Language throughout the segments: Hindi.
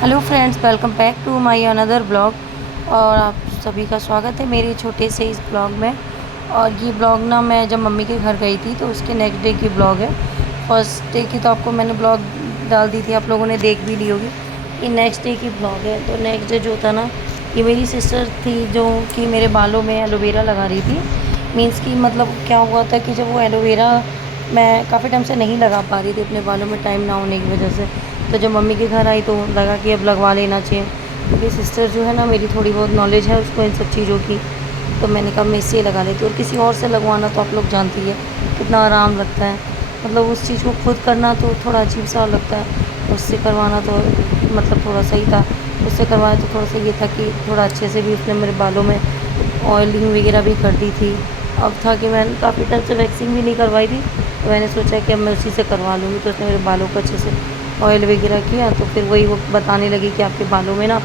Hello friends, welcome back to my another blog. और आप सभी का स्वागत है मेरे छोटे से इस ब्लॉग में। और ये ब्लॉग ना मैं जब मम्मी के घर गई थी तो उसके नेक्स्ट डे की ब्लॉग है। फर्स्ट डे की तो आपको मैंने ब्लॉग डाल दी थी, आप लोगों ने देख भी ली होगी। ये नेक्स्ट डे की ब्लॉग है। तो नेक्स्ट डे जो था ना, ये मेरी सिस्टर थी जो कि मेरे बालों में एलोवेरा लगा रही थी। मीन्स कि मतलब क्या हुआ था कि जब वो एलोवेरा मैं काफ़ी टाइम से नहीं लगा पा रही थी अपने बालों में, टाइम ना होने की वजह से। तो जब मम्मी के घर आई तो लगा कि अब लगवा लेना चाहिए, क्योंकि सिस्टर जो है ना मेरी थोड़ी बहुत नॉलेज है उसको इन सब चीज़ों की। तो मैंने कहा मैं इससे ही लगा लेती हूँ। और किसी और से लगवाना तो आप लोग जानती है कितना आराम लगता है, मतलब उस चीज़ को खुद करना तो थोड़ा अजीब सा लगता है, उससे करवाना तो मतलब थोड़ा सही था। उससे करवाया तो थोड़ा सा ये था कि थोड़ा अच्छे से भी उसने मेरे बालों में ऑयलिंग वगैरह भी कर दी थी। अब था कि मैंने काफ़ी टाइम से वैक्सिंग भी नहीं करवाई थी, तो मैंने सोचा कि अब मैं उसी से करवा लूँगी। तो उसने मेरे बालों को अच्छे से ऑयल वगैरह किया। तो फिर वही वो बताने लगी कि आपके बालों में ना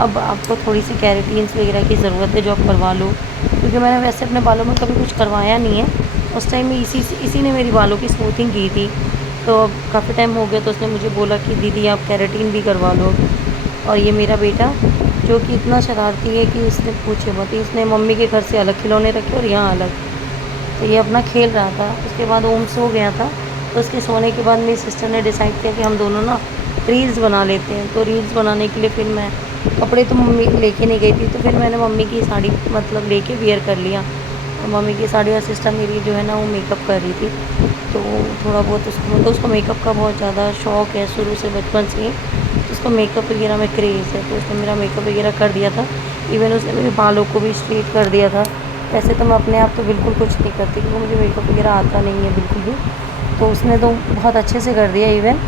अब आपको थोड़ी सी कैरेटीन्स वगैरह की ज़रूरत है जो आप करवा लो, क्योंकि मैंने वैसे अपने बालों में कभी कुछ करवाया नहीं है। उस टाइम में इसी ने मेरी बालों की स्मूथिंग की थी। तो अब काफ़ी टाइम हो गया तो उसने मुझे बोला कि दीदी आप कैरेटीन भी करवा लो। और ये मेरा बेटा जो कि इतना शरारती है कि इसने पूछे मत, इसने मम्मी के घर से अलग खिलौने रखे और यहाँ अलग। तो ये अपना खेल रहा था। उसके बाद ओम सो गया था। तो उसके सोने के बाद मेरी सिस्टर ने डिसाइड किया कि हम दोनों ना रील्स बना लेते हैं। तो रील्स बनाने के लिए फिर मैं कपड़े तो मम्मी लेके नहीं गई थी, तो फिर मैंने मम्मी की साड़ी मतलब लेके वियर कर लिया। और मम्मी की साड़ी और सिस्टर मेरी जो है ना वो मेकअप कर रही थी। तो थोड़ा बहुत उसको मतलब उसको मेकअप का बहुत ज़्यादा शौक़ है शुरू से, बचपन से ही। तो उसको मेकअप वगैरह में क्रेज़ है, तो उसने मेरा मेकअप वगैरह कर दिया था। इवन उसने मेरे बालों को भी स्ट्रेट कर दिया था। वैसे तो मैं अपने आप तो बिल्कुल कुछ नहीं करती, क्योंकि मुझे मेकअप वगैरह आता नहीं है बिल्कुल भी। तो उसने तो बहुत अच्छे से कर दिया इवन।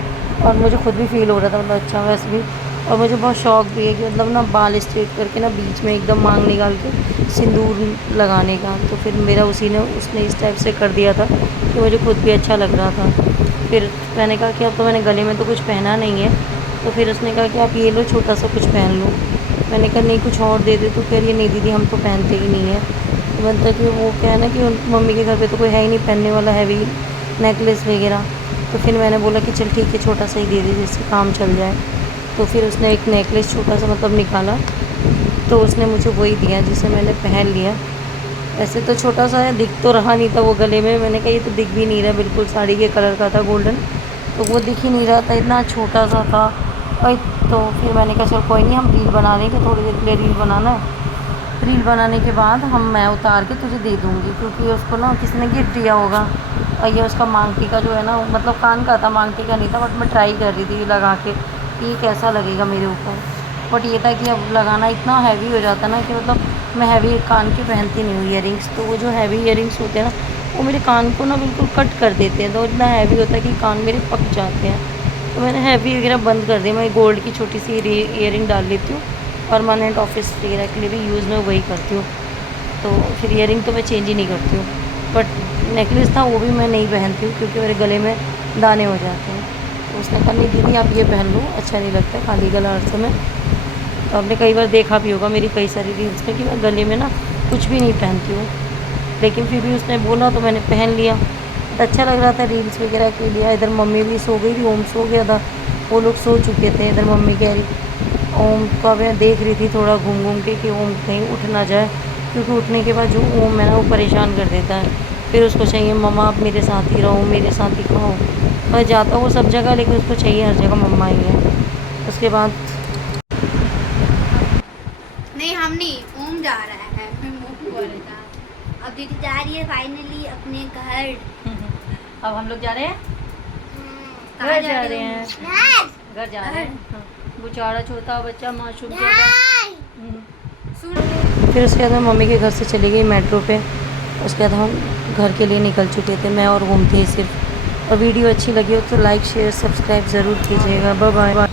और मुझे खुद भी फ़ील हो रहा था मतलब अच्छा वैसे भी। और मुझे बहुत शौक़ भी है कि मतलब ना बाल स्ट्रेट करके ना बीच में एकदम मांग निकाल के सिंदूर लगाने का। तो फिर मेरा उसने इस टाइप से कर दिया था कि मुझे खुद भी अच्छा लग रहा था। फिर मैंने कहा कि अब तो मैंने गले में तो कुछ पहना नहीं है। तो फिर उसने कहा कि आप ये लो छोटा सा कुछ पहन लो। मैंने कहा नहीं कुछ और दे दे। तो कह रही नहीं दीदी हम तो पहनते ही नहीं है। तो मतलब कि वो क्या है ना कि मम्मी के घर पे तो कोई है ही नहीं पहनने वाला हैवी नेकलेस वगैरह। तो फिर मैंने बोला कि चल ठीक है छोटा सा ही दे दे जिससे काम चल जाए। तो फिर उसने एक नेकलेस छोटा सा मतलब निकाला, तो उसने मुझे वही दिया जिसे मैंने पहन लिया। ऐसे तो छोटा सा है, दिख तो रहा नहीं था वो गले में। मैंने कहा ये तो दिख भी नहीं रहा, बिल्कुल साड़ी के कलर का था गोल्डन, तो वो दिख ही नहीं रहा था, इतना छोटा सा था। और तो फिर मैंने कहा चल कोई नहीं हम रील बना लेंगे, थोड़ी देर के लिए रील बनाना है। रील बनाने के बाद मैं उतार के तुझे दे दूँगी, क्योंकि उसको ना किसी ने गिफ्ट दिया होगा। और ये उसका मांग टीका जो है ना मतलब कान का था, मांग टीका नहीं था, बट मैं ट्राई कर रही थी लगा के कि ये कैसा लगेगा मेरे ऊपर। बट ये था कि अब लगाना इतना हैवी हो जाता ना कि मतलब मैं हैवी कान के पहनती नहीं हूँ ईयरिंग्स। तो वो जो हैवी ईयरिंग्स होते हैं ना वो मेरे कान को ना बिल्कुल कट कर देते हैं, तो इतना हैवी होता है कि कान मेरे पक जाते हैं। तो मैंने हैवी वगैरह बंद कर दिया। मैं गोल्ड की छोटी सी ईयरिंग डाल लेती हूँ, परमानेंट ऑफिस वगैरह के लिए भी यूज़ में वही करती हूँ। तो फिर ईयरिंग तो मैं चेंज ही नहीं करती हूँ। बट नेकलेस था वो भी मैं नहीं पहनती हूँ, क्योंकि मेरे गले में दाने हो जाते हैं। तो उसने कहा नहीं दीदी आप ये पहन लो, अच्छा नहीं लगता है खाली गला हर समय। तो आपने कई बार देखा भी होगा मेरी कई सारी रील्स में कि मैं गले में ना कुछ भी नहीं पहनती हूँ, लेकिन फिर भी उसने बोला तो मैंने पहन लिया। तो अच्छा लग रहा था रील्स वगैरह के लिए। इधर मम्मी भी सो गई थी, ओम सो गया था, वो लोग सो चुके थे। इधर मम्मी कह रही ओम का मैं देख रही थी थोड़ा घूम घूम के कि ओम कहीं उठ ना जाए, क्योंकि उठने के बाद जो ओम है ना वो परेशान कर देता है। फिर उसको चाहिए मम्मा आप मेरे साथ ही रहो, मेरे साथ ही खाओ। और जाता वो सब जगह, लेकिन उसको चाहिए हर जगह मम्मा ही है। उसके बाद नहीं हम नहीं, ओम जा रहा है। ओम बोलेगा अब दीदी जा रही है फाइनली अपने घर। अब हम लोग जा रहे हैं, कहाँ घर जा जा रही रहे हो? हैं, घर जा रहे हैं। हाँ, बेचारा छोटा बच्चा मासूम छोटा। सुन फिर उसके बाद मैं मम्मी के घर से चली गई मेट्रो पे। उसके बाद हम घर के लिए निकल चुके थे, मैं और घूमते ही सिर्फ। और वीडियो अच्छी लगी हो तो लाइक शेयर सब्सक्राइब ज़रूर कीजिएगा। Bye bye.